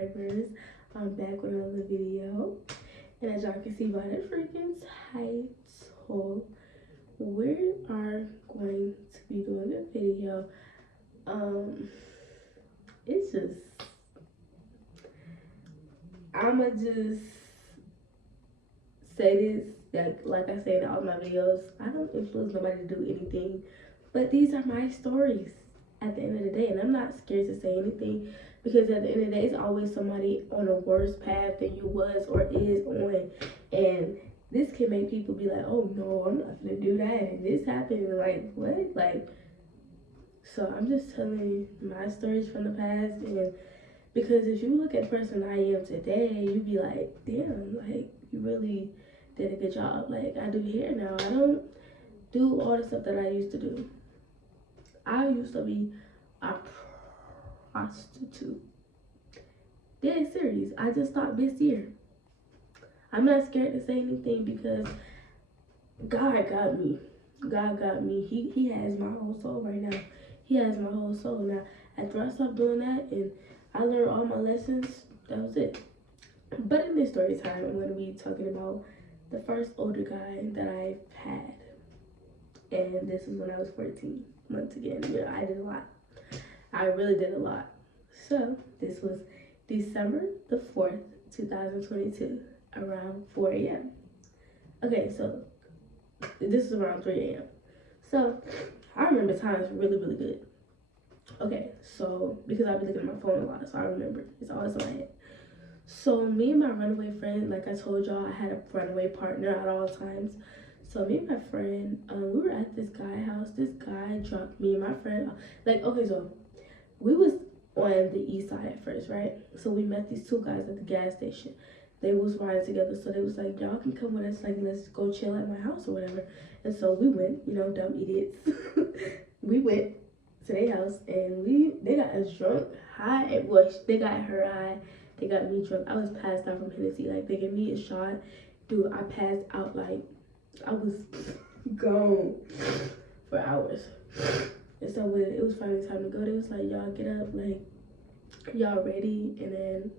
subscribers. I'm back with another video. And as y'all can see by the freaking title, we are going to be doing a video. It's just, I'ma just say this, like I say in all my videos, I don't influence nobody to do anything, but these are my stories at the end of the day, and I'm not scared to say anything, because at the end of the day, it's always somebody on a worse path than you was or is on, and this can make people be like, oh no, I'm not gonna do that, and this happened, and like, what? Like, so I'm just telling my stories from the past, and because if you look at the person I am today, you be like, damn, like, you really did a good job. Like, I do hair now. I don't do all the stuff that I used to do. I used to be a prostitute. Dead serious. I just stopped this year. I'm not scared to say anything because God got me. God got me. He has my whole soul right now. He has my whole soul. Now, after I stopped doing that and I learned all my lessons, that was it. But in this story time, I'm going to be talking about the first older guy that I've had. And this was when I was 14. Once again, you know, I did a lot. I really did a lot. So, this was December the 4th, 2022, around 4 a.m. Okay, so this is around 3 a.m. So, I remember times really, really good. Okay, so, because I've been looking at my phone a lot, so I remember. It's always in my head. So, me and my runaway friend, like I told y'all, I had a runaway partner at all times. So, me and my friend, we were at this guy's house. This guy dropped me and my friend. Like, okay, so, we was on the east side at first, right? So, we met these two guys at the gas station. They was riding together, so they was like, y'all can come with us, like, let's go chill at my house or whatever. And so, we went, you know, dumb idiots. We went to their house, and they got us drunk, high. Well, they got her high. They got me drunk. I was passed out from Hennessy. Like, they gave me a shot. Dude, I passed out, like, I was gone for hours. And so when it was finally time to go, they was like, y'all get up, like, y'all ready? And then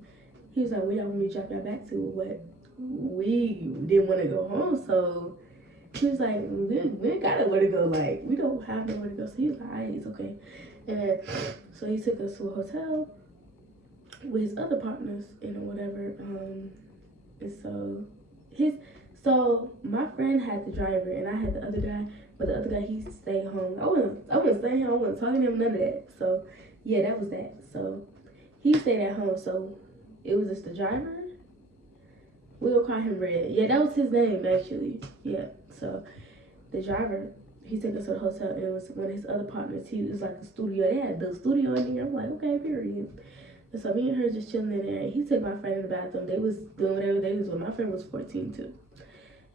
he was like, where y'all want me to drop y'all back to? What? We didn't want to go home, so he was like, we ain't got nowhere to go. Like, we don't have nowhere to go. So he was like, all right, it's okay. And then, so he took us to a hotel with his other partners and whatever. And so my friend had the driver and I had the other guy, but the other guy, he stayed home. I wasn't staying home. I wasn't talking to him, none of that. So yeah, that was that. So he stayed at home. So it was just the driver. We'll call him Red. Yeah, that was his name actually. Yeah. So the driver, he took us to the hotel, and it was one of his other partners. He was like a studio. They had the studio in there. I'm like, okay, period. And so me and her just chilling in there. And he took my friend in the bathroom. They was doing whatever they was doing. My friend was 14 too.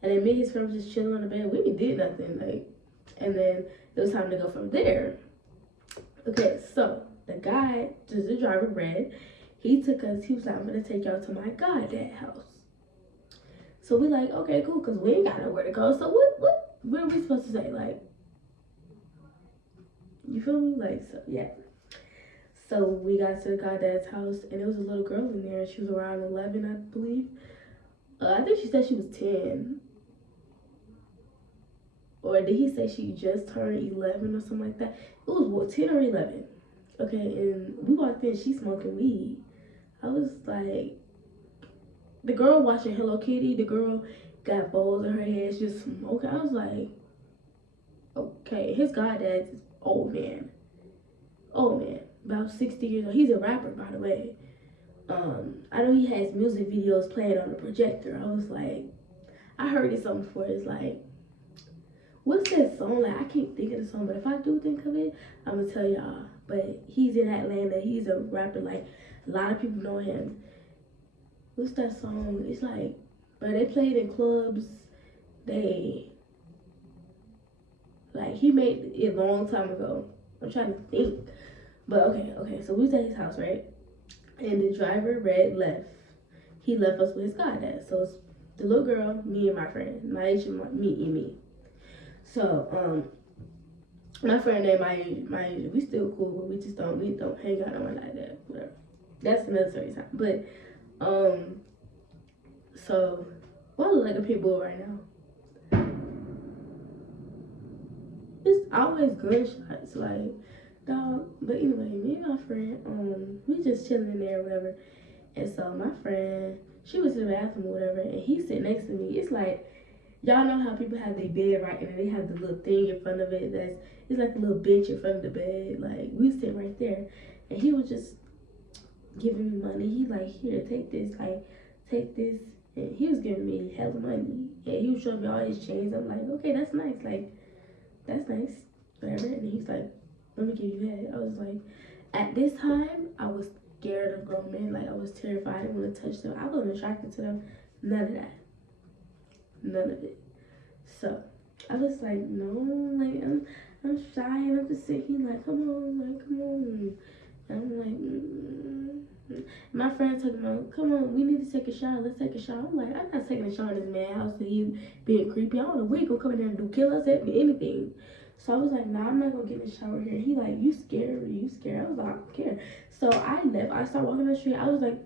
And then me and his friend was just chilling on the bed. We did nothing, like. And then it was time to go from there. Okay, so the guy, just the driver, Red, he took us. He was like, I'm gonna take y'all to my goddad house. So we like, okay, cool, because we ain't got nowhere to go. So what are we supposed to say? Like, you feel me? Like, so, yeah. So we got to the goddad's house, and there was a little girl in there. She was around 11, I believe. I think she said she was 10. Or did he say she just turned 11 or something like that? It was, well, 10 or 11. Okay, and we walked in, she smoking weed. I was like, the girl watching Hello Kitty, the girl got bowls in her head, she just smoking. I was like, okay, his goddad's old man, about 60 years old. He's a rapper, by the way. I know he has music videos playing on the projector. I was like, I heard this song before. It's like, what's that song? Like, I can't think of the song, but if I do think of it, I'm gonna tell y'all. But he's in Atlanta. He's a rapper. Like, a lot of people know him. What's that song? It's like, but they played in clubs. Like, he made it a long time ago. I'm trying to think. But okay. So we was at his house, right? And the driver, Red, left. He left us with his goddad. So it's the little girl, me and my friend. My age, me and me. So, my friend and my age, we still cool, but we don't hang out no one like that, whatever. That's another story time. But so what I look like a pit bull right now? It's always gunshots, like dog. But anyway, me and my friend, we just chilling in there or whatever. And so my friend, she was in the bathroom or whatever, and he sit next to me. It's like y'all know how people have their bed right, and then they have the little thing in front of it. It's like a little bench in front of the bed. Like we sit right there, and he was just giving me money. He like, here, take this, like take this. And he was giving me hella money, and he was showing me all his chains. I'm like, okay, that's nice, like that's nice, whatever. And he's like, let me give you that. I was like, at this time, I was scared of grown men. Like I was terrified. I didn't want to touch them. I wasn't attracted to them. None of that. None of it. So I was like, no, like I'm shy, and I'm just sitting here like, come on, like come on. And I'm like, My friend talking about, come on, we need to take a shower. Let's take a shower. I'm like, I'm not taking a shower in this man's house. And he being creepy. I don't know what he gonna come in there and do, kill us, anything. So I was like, nah, I'm not gonna get in the shower here. He like, you scared? You scared? I was like, I don't care. So I left. I started walking down the street. I was like,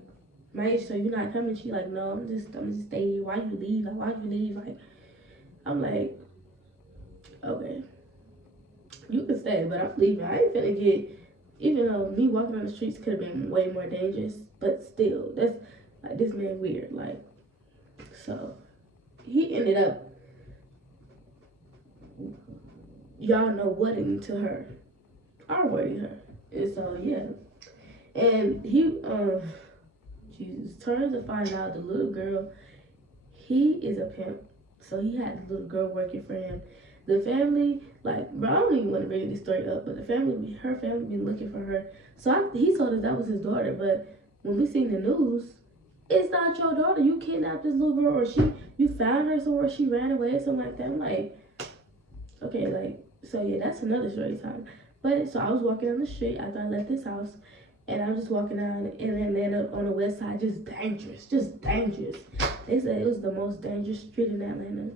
Mate, so you're not coming? She like, no, I'm just stay here. Why you leave? Like, why'd you leave? Like, I'm like, okay, you can stay, but I'm leaving. I ain't finna get, even though me walking on the streets could have been way more dangerous, but still, that's like, this man weird. Like, so he ended up, y'all know whating to her, R-wording her. And so, yeah. And he, Jesus, turns to find out the little girl, he is a pimp. So he had the little girl working for him. The family, like, bro, I don't even want to bring this story up, but her family been looking for her. So he told us that was his daughter, but when we seen the news, it's not your daughter. You kidnapped this little girl, or you found her somewhere, she ran away, something like that. I'm like, okay, like, so yeah, that's another story time. But so I was walking down the street after I left this house, and I was just walking down in Atlanta on the west side, just dangerous. They said it was the most dangerous street in Atlanta.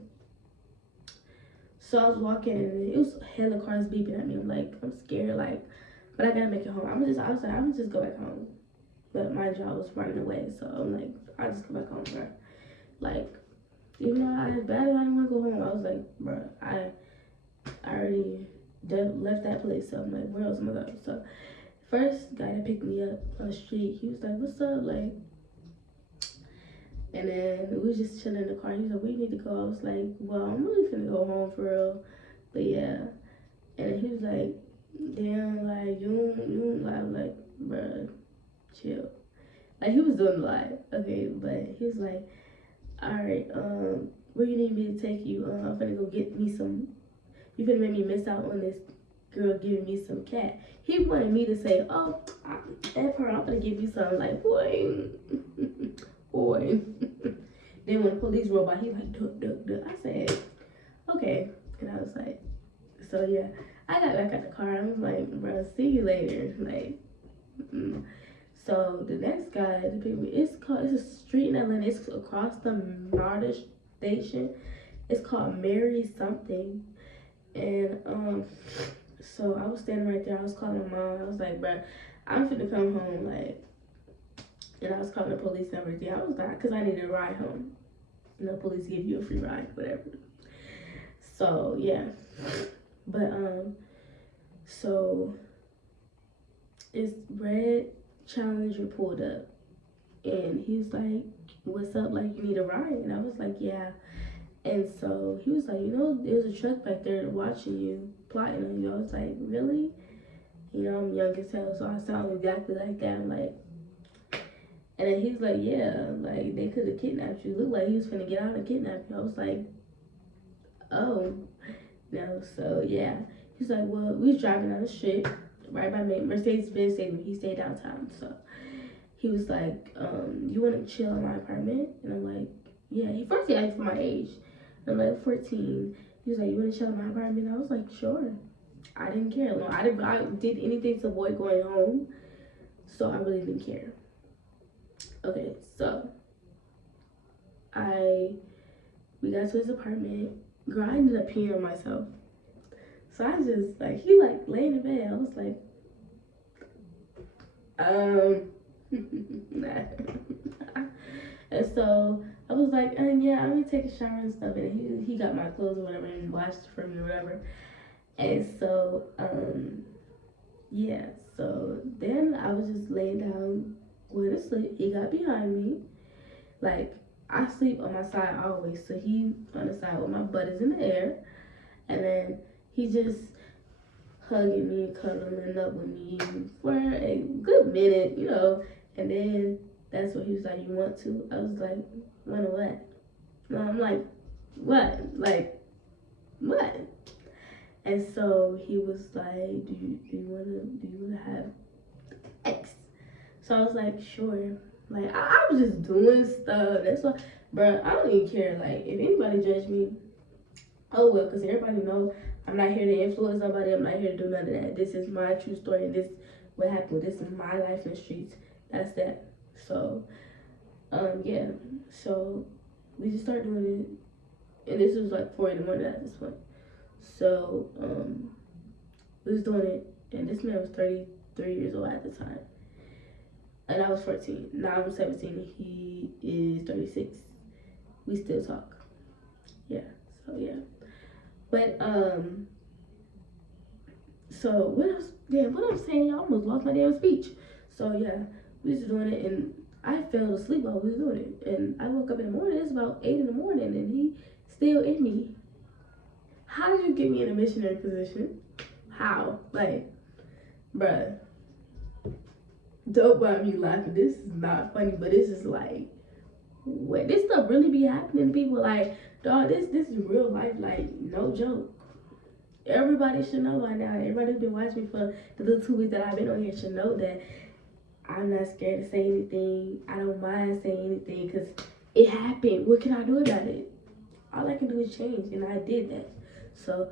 So I was walking, and it was hella cars beeping at me. I'm like, I'm scared, like, but I gotta make it home. I was like, I'm just go back home. But my job was running away, so I'm like, I'll just go back home, bro. Like, even though I had bad, I didn't want to go home. I was like, bro, I already left that place, so I'm like, where else am I going? So first guy that picked me up on the street, he was like, what's up, like, and then we was just chilling in the car. He was like, where you need to go? I was like, well, I'm really finna go home for real, but yeah. And he was like, damn, like, you don't lie. I'm like, bruh, chill. Like, he was doing a lot, okay, but he was like, alright, where you need me to take you? I'm finna go get me some, you finna make me miss out on this girl giving me some cat. He wanted me to say, oh, F her, I'm gonna give you some. Like, boy. Then when the police rolled by, he like, duck. I said, okay. And I was like, so yeah. I got back at the car, and I was like, bro, see you later. Like, So the next guy, it's a street in Atlanta. It's across the MARTA station. It's called Mary something. And so I was standing right there. I was calling my mom. I was like, bro, I'm finna come home, like. And I was calling the police and everything. I was like, because I needed a ride home. You know, police give you a free ride, whatever. So yeah, but so this red Challenger pulled up, and he was like, "What's up? Like, you need a ride?" And I was like, "Yeah." And so he was like, "You know, there's a truck back there watching you, plotting on you." I was like, "Really?" You know, I'm young as hell, so I sound exactly like that. I'm like, and then he's like, "Yeah, like they could have kidnapped you. Looked like he was finna get out and kidnap you." I was like, "Oh, no." So yeah, he's like, "Well, we was driving down the street right by Mercedes-Benz Stadium. He stayed downtown, so he was like, you want to chill in my apartment?" And I'm like, "Yeah." He asked for my age. I'm like, 14. He was like, "You want to chill in my apartment?" I was like, "Sure." I didn't care. No, I did anything to avoid going home, so I really didn't care. Okay, so we got to his apartment. Girl, I ended up peeing on myself. So I just like, he like laying in bed. I was like, And so I was like, yeah, I'm gonna take a shower and stuff. And he got my clothes or whatever and washed for me or whatever. And so, yeah, so then I was just laying down, going to sleep. He got behind me. Like, I sleep on my side always. So he on the side with my butt is in the air. And then he just hugging me and cuddling up with me for a good minute, you know. And then that's what he was like, you want to? I was like, want to what? And I'm like, what? Like, what? And so he was like, do you wanna have X? So I was like, sure. Like I was just doing stuff. That's why, bro. I don't even care. Like if anybody judge me, oh well, cause everybody know I'm not here to influence nobody. I'm not here to do none of that. This is my true story. And this what happened. This is my life in the streets. That's that. So, yeah. So we just started doing it, and this was like 4 in the morning at this point. So, we was doing it, and this man was 33 years old at the time. And I was 14. Now I'm 17. He is 36. We still talk. Yeah. So yeah. But so what else? Yeah, what I'm saying, I almost lost my damn speech. So yeah, we was doing it, and I fell asleep while we was doing it, and I woke up in the morning. It's about 8 in the morning, and he still in me. How did you get me in a missionary position? How? Like, bruh. Don't mind me laughing. This is not funny, but this is like, what? This stuff really be happening to people? Like, dog, this is real life. Like, no joke. Everybody should know by now. Everybody who's been watching me for the little 2 weeks that I've been on here should know that I'm not scared to say anything. I don't mind saying anything because it happened. What can I do about it? All I can do is change, and I did that. So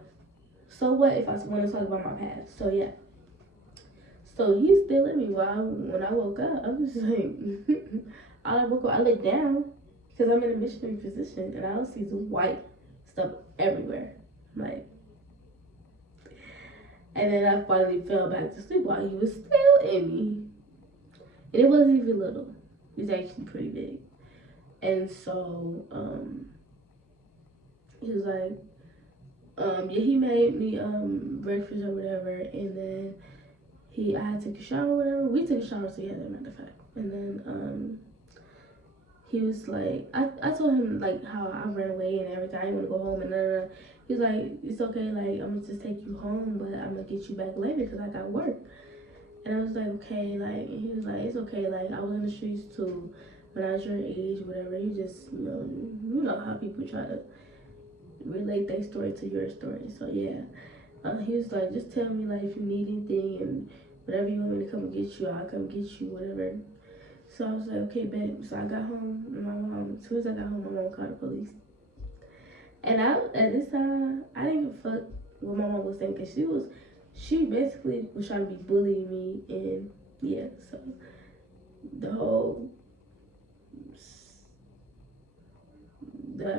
what if I want to talk about my past? So yeah. So he's still in me. When I woke up, I was like, I woke up, I laid down because I'm in a missionary position, and I see some white stuff everywhere. I'm like, and then I finally fell back to sleep while he was still in me. And it wasn't even little. It was actually pretty big. And so, he was like, yeah, he made me breakfast or whatever, and then I had to take a shower or whatever. We took a shower together, matter of fact. And then he was like, I told him like how I ran away and everything. I didn't want to go home and he was like, it's okay, like I'm gonna just take you home, but I'm gonna get you back later because I got work. And I was like, okay, like, and he was like, it's okay, like I was in the streets too when I was your age, whatever. You just, you know how people try to relate their story to your story. So yeah, he was like, just tell me like if you need anything and whatever you want me to come and get you, I'll come get you, whatever. So I was like, okay, babe. So I got home, and my mom, as soon as I got home, my mom called the police. And at this time, I didn't give a fuck what my mom was saying, because she basically was trying to be bullying me, and yeah, so that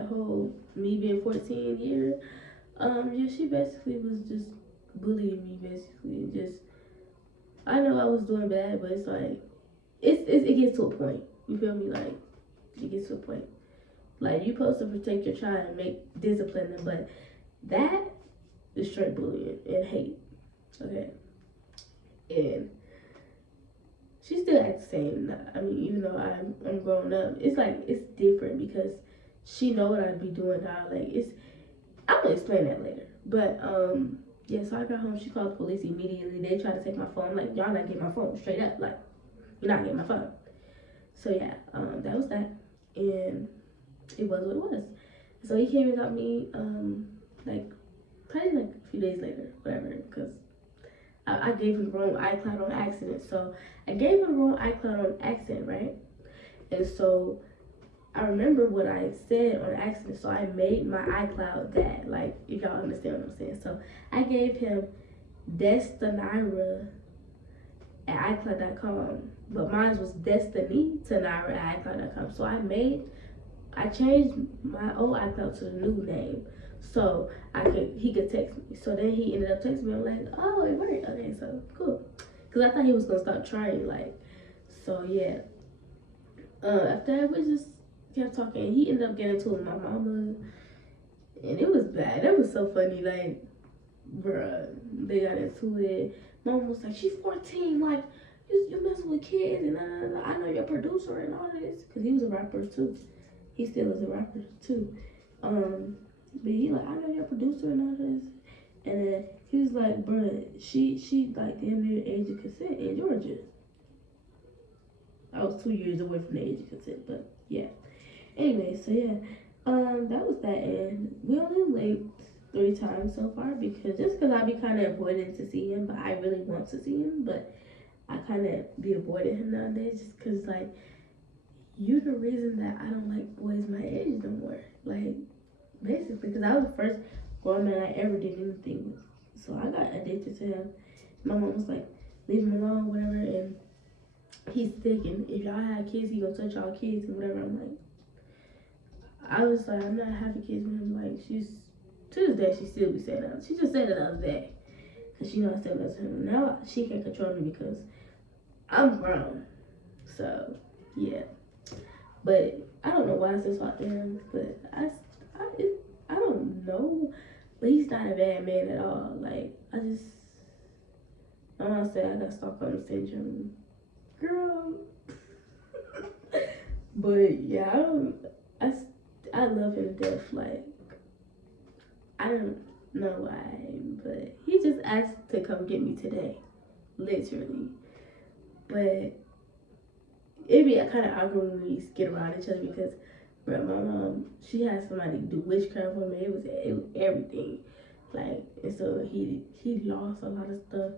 whole me being 14 year, yeah, she basically was just bullying me, basically, just, I know I was doing bad, but it's like, it gets to a point, you feel me, like, it gets to a point. Like, you're supposed to protect your child and make discipline them, but that is straight bullying and hate, okay? And she still acts the same. I mean, even though I'm grown up, it's like, it's different because she know what I'd be doing now. Like, I'm gonna explain that later. But, yeah, so I got home, she called the police immediately. They tried to take my phone. I'm like, y'all not getting my phone, straight up. Like, you're not getting my phone. So, yeah, that was that. And it was what it was. So he came and got me, like, probably like a few days later, whatever, because I gave him the wrong iCloud on accident. So I gave him the wrong iCloud on accident, right? And so I remember what I said on accident, so I made my iCloud that, like, if y'all understand what I'm saying. So I gave him Destinira at iCloud.com, but mine was Destiny Tanira at iCloud.com. So I changed my old iCloud to the new name, so he could text me. So then he ended up texting me. I'm like, oh, it worked. Okay, so cool. Cause I thought he was gonna stop trying, like, So yeah, after that we just kept talking. He ended up getting to with my mama, and it was bad. That was so funny. Like, bruh, they got into it. Mom was like, "She's 14. Like, you messing with kids, and I know you're a producer and all of this, cause he was a rapper too. He still is a rapper too. But he like, I know you're a producer and all this, and then he was like, bruh, she like damn near age of consent in Georgia. I was 2 years away from the age of consent, but yeah. Anyway, so yeah, that was that, and we only linked 3 times so far because I be kind of avoiding to see him, but I really want to see him, but I kind of be avoiding him nowadays just because like you the reason that I don't like boys my age no more, like basically because I was the first grown man I ever did anything with, so I got addicted to him. My mom was like, leave him alone, whatever, and he's sick, and if y'all had kids, he gonna touch y'all kids and whatever. I'm like, I was like, I'm not having kids with him. Like, she's, to this day, she still be saying that. She just said it the other day. Because she knows I said that to him. Now, she can't control me because I'm grown. So, yeah. But I don't know why I still talk to him. But I don't know. But he's not a bad man at all. Like, I want to say I got Stockholm Syndrome. Girl. But, yeah, I love him to death. Like, I don't know why, but he just asked to come get me today, literally. But it be kind of awkward when we get around each other because, bro, my mom, she had somebody do witchcraft for me. It was everything, like, and so he lost a lot of stuff,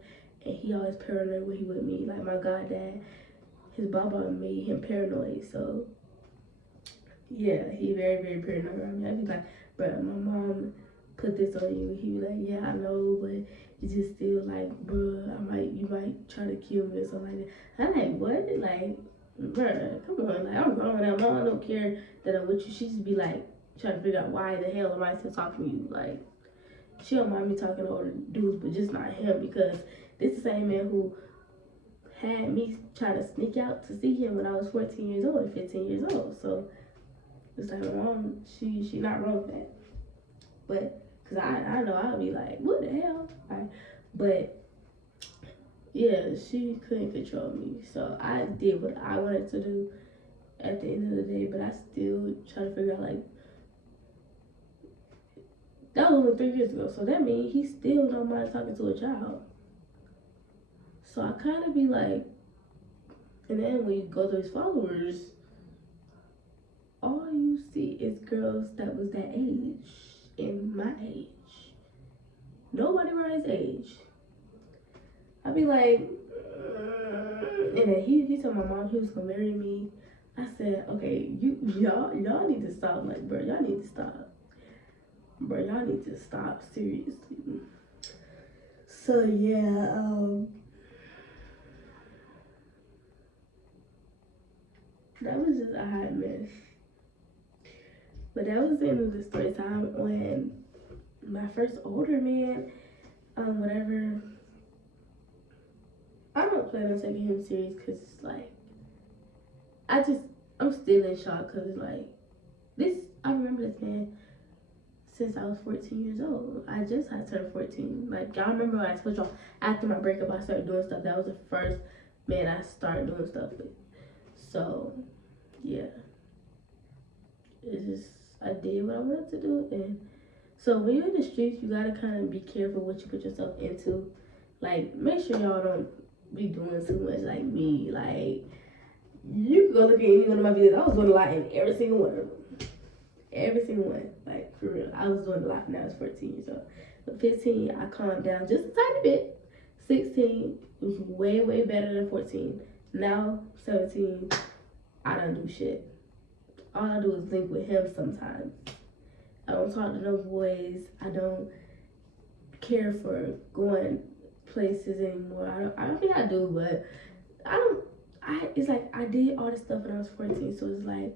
and he always paranoid when he with me. Like my goddad, his baba made him paranoid, so. Yeah, he very, very paranoid around me. I'd be like, bro, my mom put this on you. He'd be like, yeah, I know, but it's just still like, bro, you might try to kill me or something like that. I'm like, what? Like, bro, come on. Like, I'm grown now. My mom don't care that I'm with you. She just be like, trying to figure out why the hell am I still talking to you? Like, she don't mind me talking to older dudes, but just not him because this is the same man who had me try to sneak out to see him when I was 14 years old and 15 years old. So, it's like my mom, she not wrong with that. But, because I know I'll be like, what the hell? But, yeah, she couldn't control me. So, I did what I wanted to do at the end of the day. But I still try to figure out, like, that was only 3 years ago. So, that means he still don't mind talking to a child. So, I kind of be like, and then when you go to his followers, all you see is girls that was that age, in my age. Nobody around his age. I be like, and then he told my mom he was gonna marry me. I said, okay, y'all need to stop. Like, bro, y'all need to stop. Bro, y'all need to stop, seriously. So yeah, that was just a hot mess. But that was the end of the story time when my first older man, whatever. I don't plan on taking him serious because it's like, I'm still in shock because it's like, I remember this man since I was 14 years old. I just had turned 14. Like, y'all remember when I told y'all after my breakup I started doing stuff? That was the first man I started doing stuff with. So, yeah. It's just, I did what I wanted to do. And so when you're in the streets, you gotta kind of be careful what you put yourself into. Like, make sure y'all don't be doing too much like me. Like, you can go look at any one of my videos. I was doing a lot in every single one of them. Every single one. Like, for real. I was doing a lot when I was 14 years old. But 15, I calmed down just a tiny bit. 16 was way, way better than 14. Now, 17, I don't do shit. All I do is link with him sometimes. I don't talk to no boys. I don't care for going places anymore. I don't think I do, but it's like I did all this stuff when I was 14, so it's like,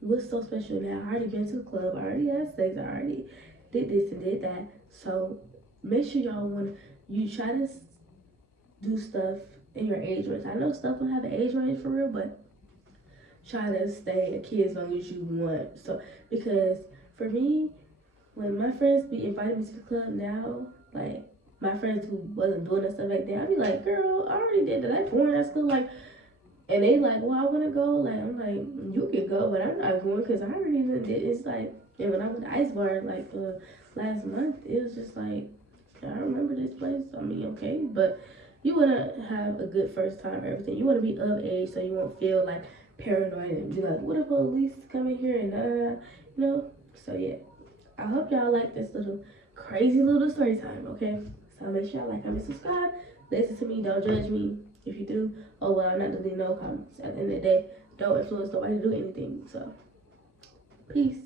what's so special now? I already been to the club, I already had sex, I already did this and did that. So make sure y'all you try to do stuff in your age range. I know stuff will have an age range for real, but try to stay a kid as long as you want. So, because for me, when my friends be inviting me to the club now, like my friends who wasn't doing that stuff back then, I be like, girl, I already did that. I born at school, like, and they like, well, I want to go. Like, I'm like, you can go, but I'm not going because I already did it. It's like, and when I went to Ice Bar, like, last month, it was just like, I remember this place. I mean, okay, but you want to have a good first time, everything. You want to be of age so you won't feel like paranoid and be like, what if police come in here and you know? So, yeah. I hope y'all like this little crazy little story time, okay? So make sure y'all like, comment, subscribe. Listen to me, don't judge me. If you do, oh well, I'm not deleting no comments. At the end of the day, don't influence nobody to do anything. So, peace.